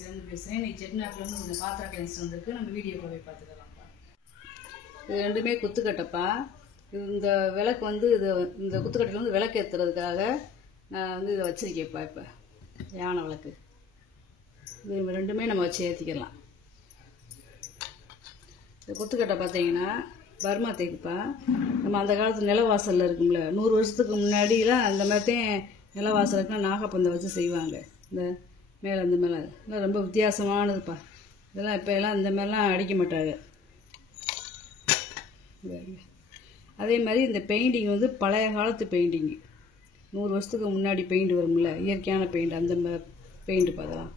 சேர்ந்து பேசுகிறேன். இன்றைக்கி செட்டிநாட்டிலேருந்து கொஞ்சம் பாத்திர கிளன்ஸ் வந்திருக்கு. நம்ம வீடியோவில் போய் பார்த்துக்கலாம்ப்பா. இது ரெண்டுமே குத்துக்கட்டைப்பா. இந்த விளக்கு வந்து இந்த குத்துக்கட்டையில் வந்து விளக்கு ஏற்றுறதுக்காக நான் வந்து இதை வச்சுருக்கேன்ப்பா. இப்போ யானை விளக்கு இது ரெண்டுமே நம்ம வச்சு ஏற்றிக்கலாம். இந்த குத்துக்கட்டை பார்த்தீங்கன்னா பர்மா தேக்குப்பா. நம்ம அந்த காலத்து நிலவாசலில் இருக்கும்ல, 100 வருஷத்துக்கு முன்னாடிலாம் அந்த மாதிரியும் நிலவாசலுக்குலாம் நாகப்பந்தை வச்சு செய்வாங்க. இந்த மேலே இந்த மேலே இதெல்லாம் ரொம்ப வித்தியாசமானதுப்பா. இதெல்லாம் இப்போ எல்லாம் இந்த மாதிரிலாம் அடிக்க மாட்டாங்க. அதே மாதிரி இந்த பெயிண்டிங் வந்து பழைய காலத்து பெயிண்டிங்கு, 100 வருஷத்துக்கு முன்னாடி பெயிண்ட் வரும்ல, இயற்கையான பெயிண்ட், அந்த பெயிண்ட் பார்த்தலாம்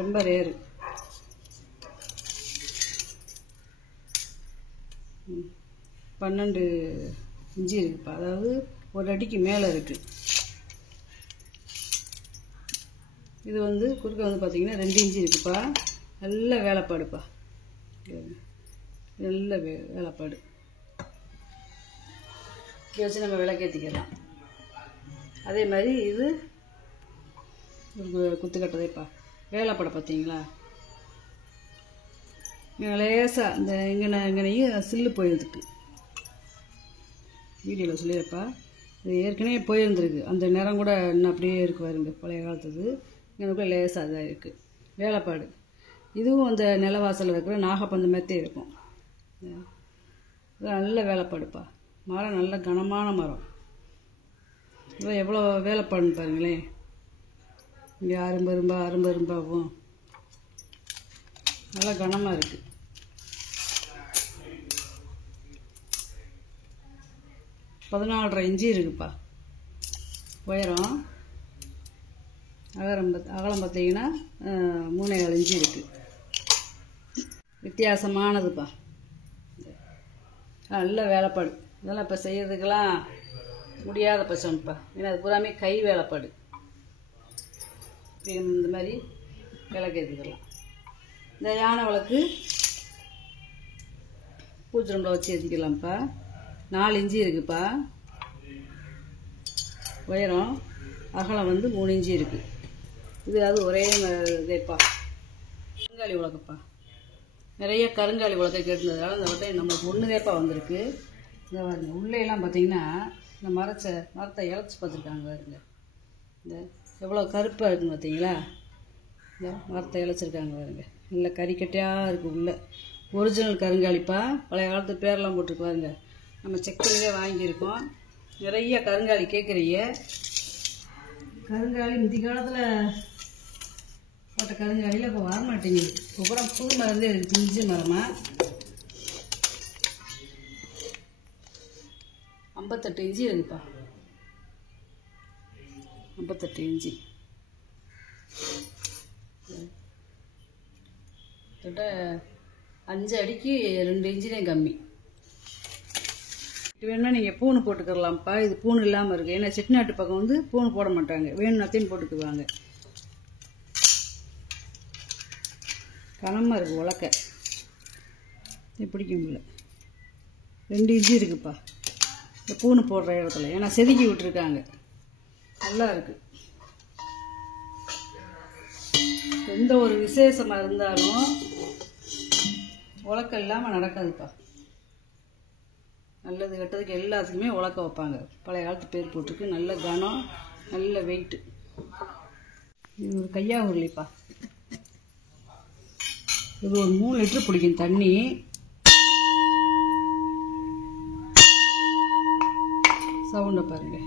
ரொம்ப ரேரு. 12 இன்ச்சு இருக்குப்பா. அதாவது ஒரு அடிக்கு மேலே இருக்குது. இது வந்து குறுக்க வந்து பார்த்தீங்கன்னா 2 இன்ச்சு இருக்குப்பா. நல்ல வேலைப்பாடுப்பா, நல்ல வேலைப்பாடு. இதை வச்சு நம்ம விளக்கேற்றிக்கலாம். அதே மாதிரி இது ஒரு குத்துக்கட்டதைப்பா. வேலைப்பாடை பார்த்தீங்களா, லேசாக இந்த இங்கனையும் சில்லு போயிருந்துருக்கு. வீடியோவில் சொல்லியிருப்பா. இது ஏற்கனவே போயிருந்துருக்கு. அந்த நிறம் கூட இன்னும் அப்படியே இருக்கு பாருங்க, பழைய காலத்துது. இங்கே லேசாக இதாக இருக்குது வேலைப்பாடு. இதுவும் அந்த நிலவாசலில் இருக்கிற நாகப்பந்த மாதிரியே இருக்கும். நல்ல வேலைப்பாடுப்பா. மரம் நல்ல கனமான மரம். இப்போ எவ்வளோ வேலைப்பாடுன்னு பாருங்களேன். இங்கே அரும்பரும்பாகவும் நல்லா கனமாக இருக்குது. $14.5 இன்ச்சு இருக்குப்பா உயரம். அகலம் பார்த்தீங்கன்னா 3.4 இன்ச்சு இருக்குது. வித்தியாசமானதுப்பா. நல்ல வேலைப்பாடு. இதெல்லாம் இப்போ செய்யறதுக்கெல்லாம் முடியாத பட்சம்ப்பா. ஏன்னா அது பூராமே கை வேலைப்பாடு. இந்த மாதிரி விளக்கு ஏற்றிக்கலாம். இந்த யானை விளக்கு பூச்சி ரூமில் வச்சு ஏற்றிக்கலாம்ப்பா. 4 இன்ச்சு இருக்குப்பா உயரம். அகலம் வந்து 3 இன்ச்சு இருக்குது. இது அது ஒரே இதேப்பா. கருங்காலி விளக்குப்பா. நிறைய கருங்காலி விளக்கை கேட்டுனதுனால இந்த வட்டை நம்மளுக்கு ஒன்றுதேப்பா வந்திருக்கு. இந்த பாருங்க, உள்ளேலாம் பார்த்தீங்கன்னா இந்த மரத்தை இழைச்சி பார்த்துருக்காங்க பாருங்க. இந்த எவ்வளோ கருப்பாக இருக்குன்னு பார்த்தீங்களா. இந்த மரத்தை இழைச்சிருக்காங்க பாருங்க. நல்ல கறிக்கட்டையாக இருக்குது உள்ள. ஒரிஜினல் கருங்காலிப்பா. பழைய காலத்து பேரெலாம் போட்டுருக்கு பாருங்க. நம்ம செக்கிலே வாங்கியிருக்கோம். நிறைய கருங்காலி கேட்குறீங்க. கருங்காலி இந்த காலத்தில் போட்ட கருங்காலியில் இப்போ வரமாட்டேங்குது. இப்போ கூட புது மரந்தே இருக்குது, பிஞ்சு மரமாக. 58 இன்ச்சு இருக்குப்பா. 58 இன்ச்சு. கிட்ட 5 அடிக்கு 2 இன்ச்சு தான் கம்மி. இது வேணும்னா நீங்கள் பூணு போட்டுக்கலாம்ப்பா. இது பூணு இல்லாமல் இருக்குது. ஏன்னா செட்டிநாட்டு பக்கம் வந்து பூணு போட மாட்டாங்க. வேணும்னாத்தையும் போட்டுக்குவாங்க. கனமாக இருக்குது உலக்க. பிடிக்க முடியல. 2 இன்ச்சு இருக்குப்பா இந்த பூணு போடுற இடத்துல. ஏன்னா செதுக்கி விட்டுருக்காங்க. நல்லா இருக்குது. எந்த ஒரு விசேஷமாக இருந்தாலும் உலக்க இல்லாமல் நடக்காதுப்பா. நல்லது கெட்டதுக்கு எல்லாத்துக்குமே உலக்க வைப்பாங்க. பழைய காலத்து பேர் போட்டிருக்கு. நல்ல கனம், நல்ல வெயிட்டு. இது ஒரு கையா உருளிப்பா. இது ஒரு 3 லிட்டர் பிடிக்கும் தண்ணி. சவுண்டை பாருங்க.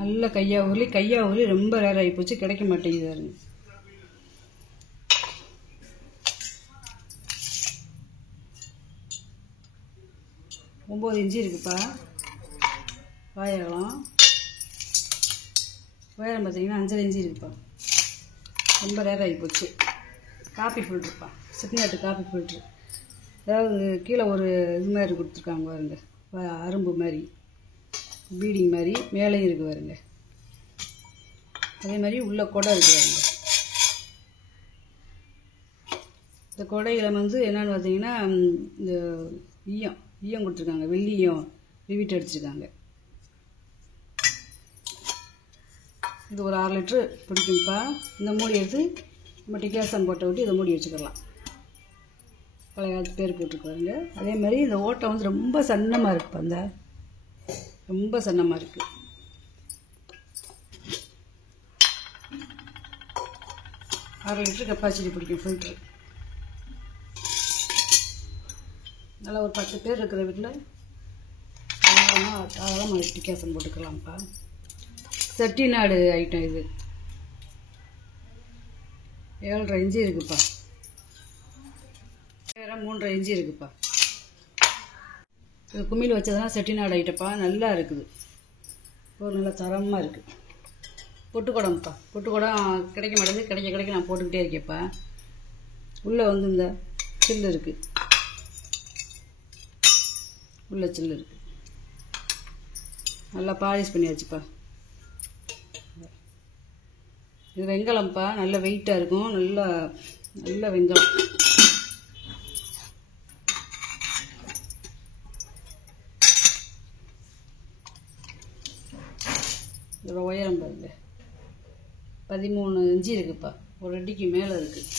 நல்ல கையா உருளி ரொம்ப ரேர் ஆகி போச்சு, கிடைக்க மாட்டேங்குது பாருங்க. ஒம்பது இன்ச்சு இருக்குப்பா வாயகலம். உயரம் பார்த்தீங்கன்னா 5.5 இன்ச்சு இருக்குப்பா. ரொம்ப ரேர் ஆகி போச்சு. காப்பி ஃபில்ட்ருப்பா. செட்டிநாட்டு காப்பி ஃபில்ட்ரு. அதாவது கீழே ஒரு இது மாதிரி கொடுத்துருக்காங்க பாருங்க, அரும்பு மாதிரி, பீடிங் மாதிரி மேலேயும் இருக்குது பாருங்க. அதே மாதிரி உள்ள கொடை இருக்குது பாருங்க. இந்த கொடையில் வந்து என்னென்னு பார்த்தீங்கன்னா இந்த ஈயம் கொடுத்துருக்காங்க. வெள்ளி ஈயம் ரிவீட் அடிச்சிருக்காங்க. இது ஒரு 6 லிட்டரு பிடிக்கும்ப்பா. இந்த மூடி எடுத்து நம்ம டிகாசன் போட்ட விட்டு இதை மூடி வச்சுக்கலாம். பழைய காலத்து பேர் போட்டுருக்குறாங்க. அதே மாதிரி இந்த ஓட்டை வந்து ரொம்ப சன்னமாக இருக்குப்பா, அந்த ரொம்ப சன்னமாக இருக்குது. அரை லிட்டரு கெப்பாசிட்டி பிடிக்கும் ஃபில்ட்ரு. நல்லா ஒரு 10 பேர் இருக்கிற வீட்டில் தாராளமாக டிகாசன் போட்டுக்கலாம்ப்பா. செட்டிநாடு ஐட்டம் இது. 7.5 இன்ச்சு இருக்குப்பா. வேறு 3.5 இன்ச்சு இருக்குப்பா. இது குமிழ் வச்சதுனா செட்டிநாடு ஐட்டப்பா. நல்லா இருக்குது, ஒரு நல்ல தரமாக இருக்குது. பொட்டுக்குடம்ப்பா. பொட்டுக்குடம் கிடைக்க மாட்டேங்குது, கிடைக்க நான் போட்டுக்கிட்டே இருக்கேன்ப்பா. உள்ளே வந்து இந்த சில்லு இருக்குது, உள்ள சில்லு இருக்குது. நல்லா பாலிஷ் பண்ணியாச்சுப்பா. இது வெங்கலம்ப்பா, நல்ல வெயிட்டாக இருக்கும். நல்ல வெங்கலம். இதோட உயரம் பாருங்க 13 இன்ச்சு இருக்குப்பா. ஒரு அடிக்கு மேலே இருக்குது.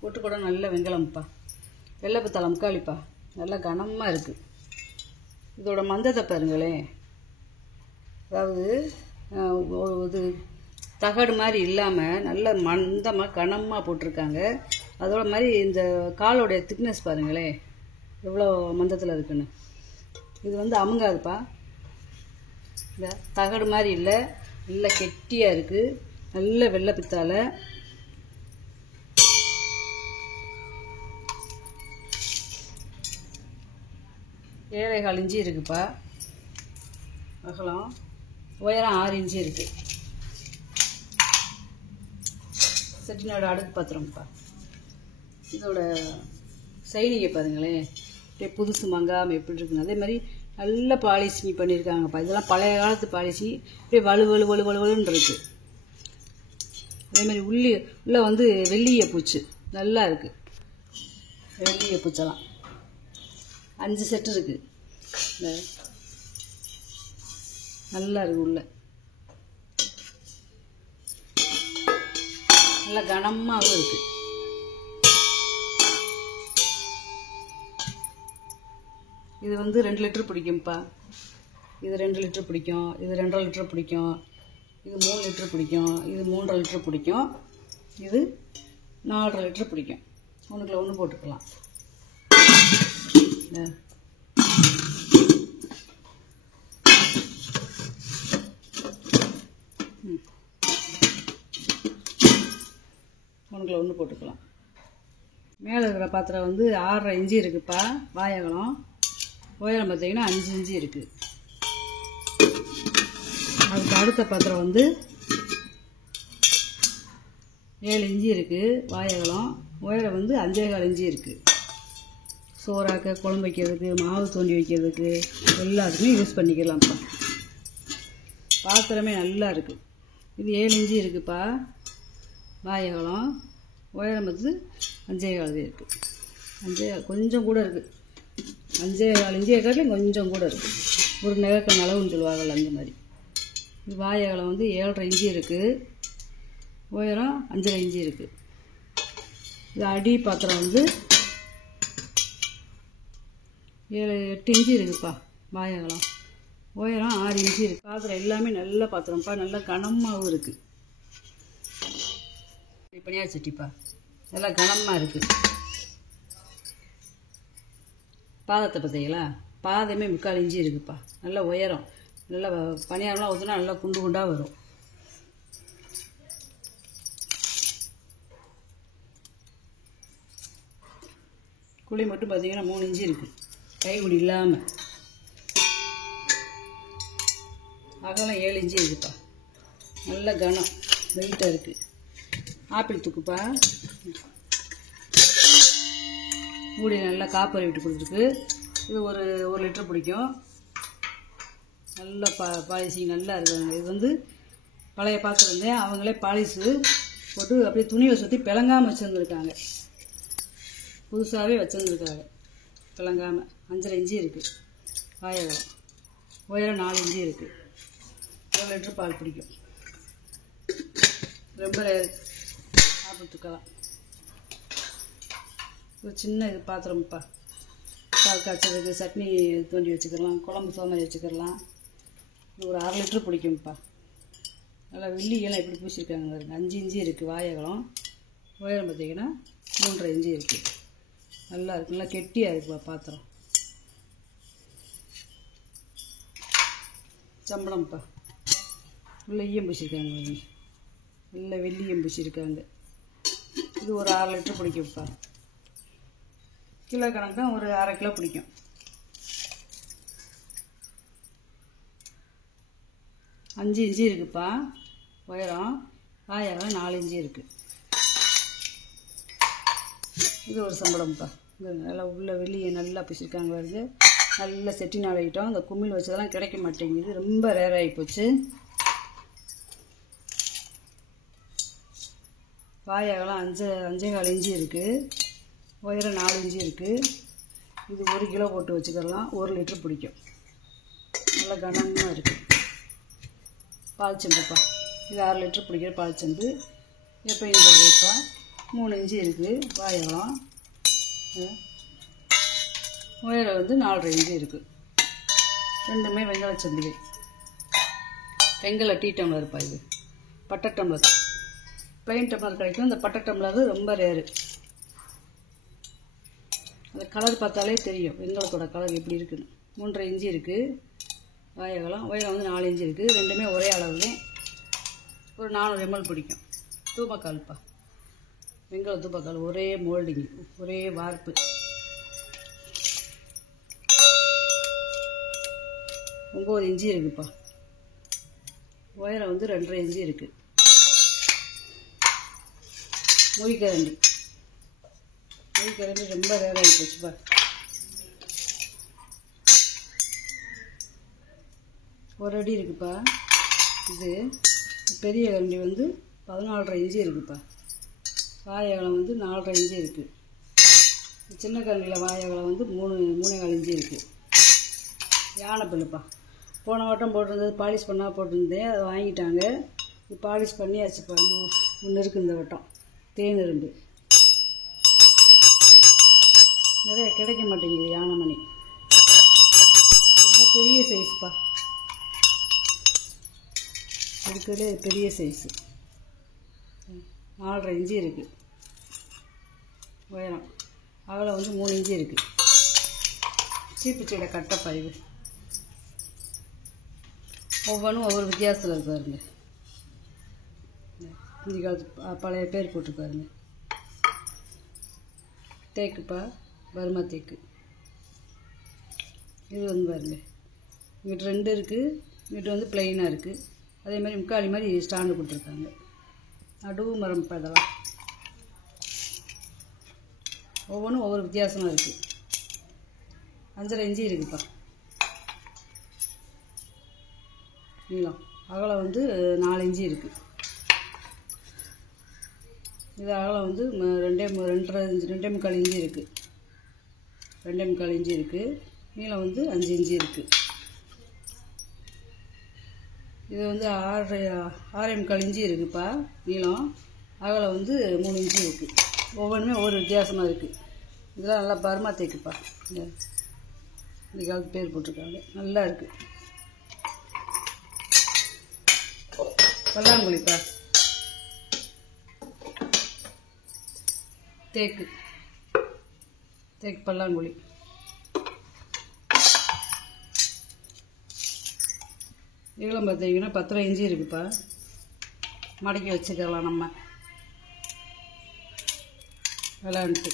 பொட்டுக்கூட நல்ல வெங்கலம்ப்பா. வெள்ளைப்பத்தலை முக்காளிப்பா. நல்லா கனமாக இருக்குது. இதோட மந்தத்தை பாருங்களேன். அதாவது இது தகடு மாதிரி இல்லாமல் நல்ல மந்தமாக கனமாக போட்டிருக்காங்க. அதோட மாதிரி இந்த காலோடைய திக்னஸ் பாருங்களேன் எவ்வளோ மந்தத்தில் இருக்குன்னு. இது வந்து அமுங்காதுப்பா. இந்த தகடு மாதிரி இல்லை, நல்ல கெட்டியாக இருக்குது. நல்ல வெள்ளை பித்தாலை. ஏழை 1/4 இன்ச்சு இருக்குப்பா அகலம். உயரம் 6 இன்ச்சு இருக்குது. செட்டிநாடு அடுக்கு பாத்திரம்ப்பா. இதோட சைனிங்கை பாருங்களேன், அப்படியே புதுசு மங்காமல் எப்படி இருக்குன்னு. அதே மாதிரி நல்ல பாலிஷிங் பண்ணியிருக்காங்கப்பா. இதெல்லாம் பழைய காலத்து பாலிஷிங். அப்படியே வலுன்னு இருக்குது. அதே மாதிரி உள்ளே வந்து வெள்ளிய பூச்சு நல்லா இருக்குது. வெள்ளிய பூச்செல்லாம் 5 செட்டு இருக்குது. நல்லா இருக்குது. உள்ள நல்லா கனமாகவும் இருக்குது. இது வந்து 2 லிட்டர் பிடிக்கும்ப்பா. இது 2 லிட்டர் பிடிக்கும். இது 2.5 லிட்டர் பிடிக்கும். இது 3 லிட்டர் பிடிக்கும். இது 3.5 லிட்டர் பிடிக்கும். இது 4.5 லிட்டர் பிடிக்கும். ஒன்றுக்குள்ள ஒன்று போட்டுக்கலாம். ஒன்றுக்குள்ள ஒன்று போட்டுக்கலாம். மேலே இருக்கிற பாத்திரம் வந்து 6.5 இன்ச்சு இருக்குப்பா. வாயகலம். உயரம் பார்த்தீங்கன்னா 5 இன்ச்சு இருக்குது. அதுக்கு அடுத்த பாத்திரம் வந்து 7 இன்ச்சு இருக்குது. வாயகலம். உயரம் வந்து 5.25 இன்ச்சு இருக்குது. சோறாக்க, குழம்பு வைக்கிறதுக்கு, மாவு தோண்டி வைக்கிறதுக்கு எல்லாத்துக்குமே யூஸ் பண்ணிக்கலாம்ப்பா. பாத்திரமே நல்லா இருக்குது. இது 7 இன்ச்சு இருக்குப்பா. வாயகலம். உயரம் வந்து 5.25 இருக்குது. 5 கொஞ்சம் கூட இருக்குது. 5.25 இன்ச்சு காட்டிலும் கொஞ்சம் கூட இருக்குது. ஒரு நெகக்கண் அளவுன்னு சொல்லுவாங்கள்ல, அந்த மாதிரி. இது வாயகலம் வந்து 7.5 இன்ச்சு இருக்குது. உயரம் 5.5 இன்ச்சு இருக்குது. இது அடி பாத்திரம் வந்து 7-8 இன்ச்சு இருக்குப்பா. வாயகலம். உயரம் 6 இன்ச்சு இருக்குது. பாத்திரம் எல்லாமே நல்ல பாத்திரம்ப்பா. நல்ல கனமாகவும் இருக்குது. பனியார் சட்டிப்பா. நல்லா கனமாக இருக்குது. பாதத்தை பார்த்தீங்களா? பாதமே 3/4 இன்ச்சு இருக்குப்பா. நல்ல உயரம். நல்லா பனியாரெலாம் ஊற்றினா நல்லா குண்டு குண்டாக வரும். குழி மட்டும் பார்த்தீங்கன்னா 3 இன்ச்சு இருக்குது. கைக்குடி இல்லாமல். அகலம் 7 இன்ச்சு இருக்குப்பா. நல்ல கனம், வெயிட்டாக இருக்குது. ஆப்பிள் தூக்குப்பா. மூடி நல்லா காப்பரை விட்டு கொடுத்துருக்கு. இது ஒரு லிட்டர் பிடிக்கும். நல்ல பாலிஷிங் நல்லா இருக்குது. இது வந்து பழைய பாத்திரம் அவங்களே பாலிஷு போட்டு அப்படியே துணியை சுற்றி பிளங்காமல் வச்சுருந்துருக்காங்க. புதுசாகவே வச்சுருந்துருக்காங்க பிளங்காமல். 5.5 இன்ச்சு இருக்குது. வாயகலம். உயரம் 4 இன்ச்சு இருக்குது. 1 லிட்டர் பால் பிடிக்கும். ரொம்ப ஊற்றிக்கலாம். ஒரு சின்ன இது பாத்திரம்ப்பா, பால் காய்ச்சதுக்கு சட்னி தோண்டி வச்சுக்கலாம், குழம்பு சோமாரி வச்சுக்கலாம். இது ஒரு 1/2 லிட்டரு பிடிக்கும்ப்பா. நல்லா வெள்ளியெல்லாம் எப்படி பூசியிருக்காங்க பாருங்க. 5 இன்ச்சு இருக்குது வாயகலம். உயரம் பார்த்திங்கன்னா 3.5 இன்ச்சு இருக்குது. நல்லா இருக்குது, நல்லா கெட்டியாக இருக்குப்பா பாத்திரம். சம்பளம்ப்பா, உள்ள ஈயம் பூசியிருக்காங்க பாருங்க, நல்ல வெள்ளியம் பூசியிருக்காங்க. இது ஒரு 1/2 லிட்டரு பிடிக்கும்ப்பா. கிலோ கணக்காக ஒரு 1/2 கிலோ பிடிக்கும். 5 இன்ச்சு இருக்குப்பா உயரம். வாயகலம் 4 இன்ச்சு இருக்குது. இது ஒரு சம்பளம்ப்பா. இது நல்லா உள்ள வெளியே நல்லா பூசியிருக்காங்க வருது. நல்லா செட்டிநாடு ஐட்டம். இந்த கும்மிள் வச்சதெல்லாம் கிடைக்க மாட்டேங்குது, ரொம்ப ரேர் ஆகி போச்சு. வாயகலம் 5.25 இன்ச்சு இருக்குது. உயரம் 4 இன்ச்சு இருக்குது. இது 1 கிலோ போட்டு வச்சுக்கலாம். 1 லிட்டரு பிடிக்கும். நல்லா கனமாக இருக்குது. பால் செம்புப்பா, இது 6 லிட்டரு பிடிக்கிற பால் செம்பு. எப்பயும் போடுப்பா. 3 இன்ச்சு இருக்குது வாயகலம். உயரம் வந்து 4.5 இன்ச்சு இருக்குது. ரெண்டுமே வெங்காய சந்திகை. வெங்கல டீ டம்ளர்ப்பா. இது பட்டை டம்ளர். பிளைன் டம்ளர் கிடைக்கும். இந்த பட்டை டம்ளர் ரொம்ப ரேரு. அந்த கலர் பார்த்தாலே தெரியும் வெங்கலத்தோட கலர் எப்படி இருக்குன்னு. 3.5 இன்ச்சு இருக்குது வாயகலம். உயரம் வந்து 4 இன்ச்சு இருக்குது. ரெண்டுமே ஒரே அளவு. ஒரு 400 ml பிடிக்கும். தூபக்கால்ப்பா, வெங்கல தூபக்கால். ஒரே மோல்டிங், ஒரே வார்ப்பு. 9 இன்ச்சு இருக்குப்பா. உயரம் வந்து 2.5 இன்ச்சு இருக்குது. மொய்கரண்டி. மொய்கரண்டி ரொம்ப ரேராகி போச்சுப்பா. ஒரு அடி இருக்குப்பா. இது பெரிய கரண்டி வந்து 14.5 இன்ச்சு இருக்குப்பா. வாயகலம் வந்து 4.5 இன்ச்சு இருக்குது. சின்ன கரண்டியில் வாயகலம் வந்து 3.25 இன்ச்சு இருக்குது. யானை பில்லுப்பா. போன வட்டம் போட்டிருந்தது, பாலிஷ் பண்ணால் போட்டிருந்தேன், அதை வாங்கிட்டாங்க. இது பாலிஷ் பண்ணியாச்சுப்பா. ஒன்று இருக்குது இந்த வட்டம். தேன் இரும்பு நிறைய கிடைக்க மாட்டேங்குது. யானை மணி ரொம்ப பெரிய சைஸ்ப்பா. இருக்கிறதே பெரிய சைஸு. 4.5 இன்ச்சு இருக்குது உயரம். அகலம் வந்து 3 இன்ச்சு இருக்குது. சீப்பு சீடை கட்டப்பா. இது ஒவ்வொன்றும் ஒவ்வொரு வித்தியாசத்தில் இருப்பாருங்க. இந்த காலத்து பழைய பேர் போட்டிருப்பாருங்க. தேக்குப்பா, பர்மா தேக்கு. இது வந்து பாருங்க, இங்கிட்ட 2 இருக்குது, இங்கிட்ட வந்து பிளெயினாக இருக்குது. அதே மாதிரி முக்காலி மாதிரி ஸ்டாண்டு கொடுத்துருக்காங்க. நடுவு மரம்ப்பா. இதெல்லாம் ஒவ்வொன்றும் ஒவ்வொரு வித்தியாசமாக இருக்குது. 5.5 இன்ச்சு இருக்குப்பா நீளம். அகலம் வந்து 4 இன்ச்சு இருக்குது. இது அகலம் வந்து 2.25 இன்ச்சு இருக்குது. 2.25 இன்ச்சு இருக்குது. நீளம் வந்து 5 இன்ச்சு இருக்குது. இது வந்து 6.25 இன்ச்சு இருக்குப்பா நீளம். அகலம் வந்து 3 இன்ச்சு இருக்குது. ஒவ்வொன்றுமே ஒவ்வொரு வித்தியாசமாக இருக்குது. இதெல்லாம் நல்லா பர்மா தேக்குப்பா. இந்த காலத்து பேர் போட்டிருக்காங்க. நல்லா இருக்குது. பல்லாங்குழிப்பா. தேக்கு பல்லாங்குழி. நீளம் பார்த்தீங்கன்னா 10.5 இன்ச்சு இருக்குப்பா. மடக்கி வச்சுக்கலாம் நம்ம விளாண்டுட்டு.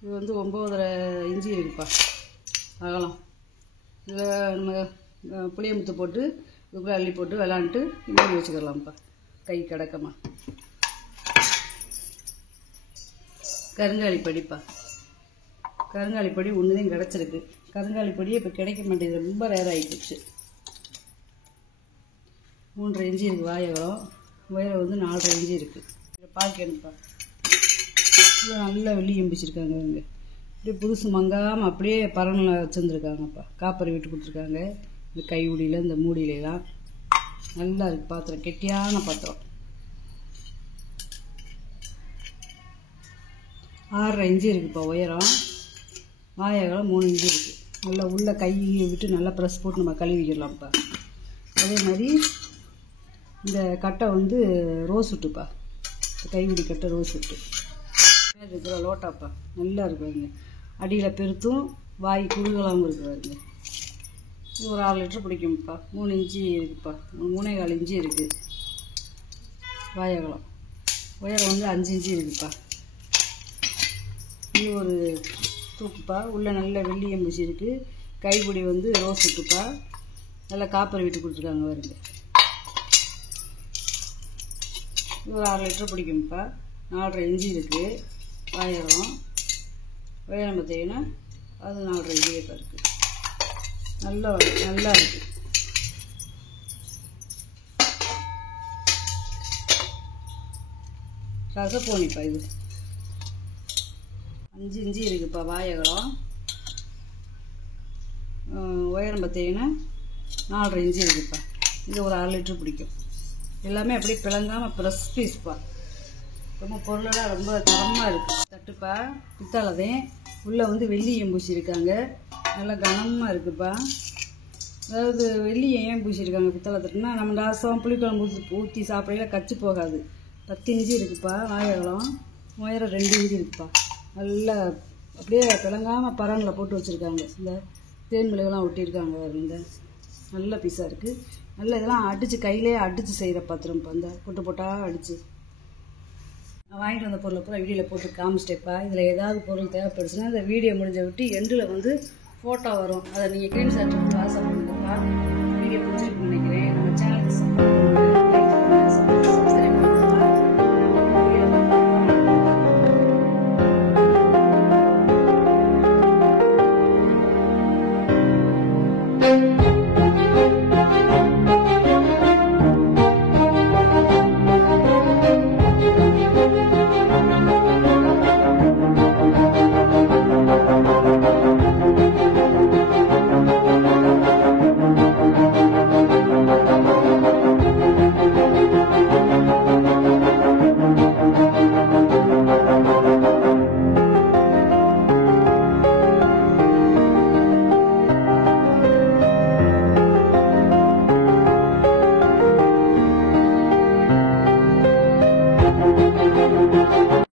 இது வந்து 9.5 இன்ச்சு இருக்குப்பா அகலம். இதில் நம்ம புளியமுத்து போட்டு இதுக்குள்ளே அள்ளி போட்டு விளாண்டுட்டு மூடி வச்சுக்கலாம்ப்பா கை கிடக்கமா. கருங்காலிப்படிப்பா. கருங்காலிப்படி ஒன்று தான் கிடச்சிருக்கு. கருங்காலிப்படியே இப்போ கிடைக்க மாட்டேங்குது, ரொம்ப ரேர் ஆகிப்போச்சு. 3.5 இன்ச்சு இருக்குது வாயகம். உயரம் வந்து 4.5 இன்ச்சு இருக்குது. இதை பார்க்கணுப்பா. இதில் நல்லா வெள்ளி எம்பிச்சிருக்காங்க. இவங்க அப்படியே புதுசு மங்காமல் அப்படியே பரனில் வச்சுருந்துருக்காங்கப்பா. காப்பரை விட்டு கொடுத்துருக்காங்க. இந்த கைவுடியில் இந்த மூடியிலாம் நல்லா இருக்குது பாத்திரம். கெட்டியான பாத்திரம். 6.5 இன்ச்சு இருக்குப்பா உயரம். வாயகலம் 3 இன்ச்சு இருக்குது. நல்லா உள்ளே கையை விட்டு நல்லா ப்ரெஸ் போட்டு நம்ம கழுவிக்கலாம்ப்பா. அதே மாதிரி இந்த கட்டை வந்து ரோஸ் விட்டுப்பா, கைவிடி கட்டை ரோஸ் விட்டு இருக்கிற லோட்டாப்பா. நல்லா இருக்குதுங்க, அடியில் பெருத்தும் வாய் குறுகலாகவும் இருக்குதுங்க. இது ஒரு 6 லிட்டர் பிடிக்கும்ப்பா. 3 இன்ச்சு இருக்குப்பா, 3.25 இன்ச்சு இருக்குது வாயகலம். உயரம் வந்து 5 இன்ச்சு இருக்குப்பா. இது ஒரு தூக்குப்பா. உள்ளே நல்ல வெள்ளி எம்பூசி இருக்குது. கைப்பிடி வந்து ரோஸ் விட்டுப்பா. நல்லா காப்பர் விட்டு கொடுத்துருக்காங்க வருங்க. இது ஒரு 6 லிட்டர் பிடிக்கும்ப்பா. 4.5 இன்ச்சு இருக்குது வாயகம். உயரம் பார்த்தீங்கன்னா அது 4.5 இன்ச்சு இருக்குது. நல்லா இருக்குது. ரசப்போனிப்பா. இது 5 இன்ச்சு இருக்குப்பா வாயகலம். உயரம் பார்த்தீங்கன்னா 4.5 இன்ச்சு இருக்குப்பா. இது ஒரு 6 லிட்டர் பிடிக்கும். எல்லாமே அப்படியே பிளங்காமல் ப்ரெஸ் பீஸ்ப்பா. ரொம்ப பொருளெல்லாம் ரொம்ப தரமாக இருக்குது. தட்டுப்பா பித்தாலதே. உள்ளே வந்து வெள்ளி எம்பூசி இருக்காங்க. நல்லா கனமாக இருக்குப்பா. அதாவது வெள்ளி ஏன் பூசியிருக்காங்க பித்தளை தட்டுனா, நம்ம ரசம் புளிக்குழம்பு ஊற்றி சாப்பிடையில கச்சி போகாது. 10 இன்ச்சு இருக்குப்பா வாயகலம். உயரம் 2 இன்ச்சு இருக்குப்பா. நல்லா அப்படியே பிளங்காமல் பரனில் போட்டு வச்சுருக்காங்க. இந்த தேன் மிளகுலாம் ஒட்டியிருக்காங்க. இந்த நல்ல பீஸாக இருக்குது. நல்லா இதெல்லாம் அடித்து கையிலே அடித்து செய்கிற பாத்திரம்ப்பா. இந்த போட்டால் அடித்து நான் வாங்கிட்டு வந்த பொருளை பூரா வீடியோவில் போட்டு காமிச்சிட்டேப்பா. இதில் ஏதாவது பொருள் தேவைப்படுச்சுன்னா இந்த வீடியோ முடிஞ்ச விட்டு எண்டில் வந்து ஃபோட்டோ வரும். அதை நீங்கள் ஸ்க்ரீன்ஷாட் எடுத்து வாட்ஸ்அப் பண்ணுங்கப்பா. வீடியோ பிடிச்சிருக்குன்னு நினைக்கிறேன். நம்ம சேனலுக்கு சப்போர்ட் பண்ணுங்கள்.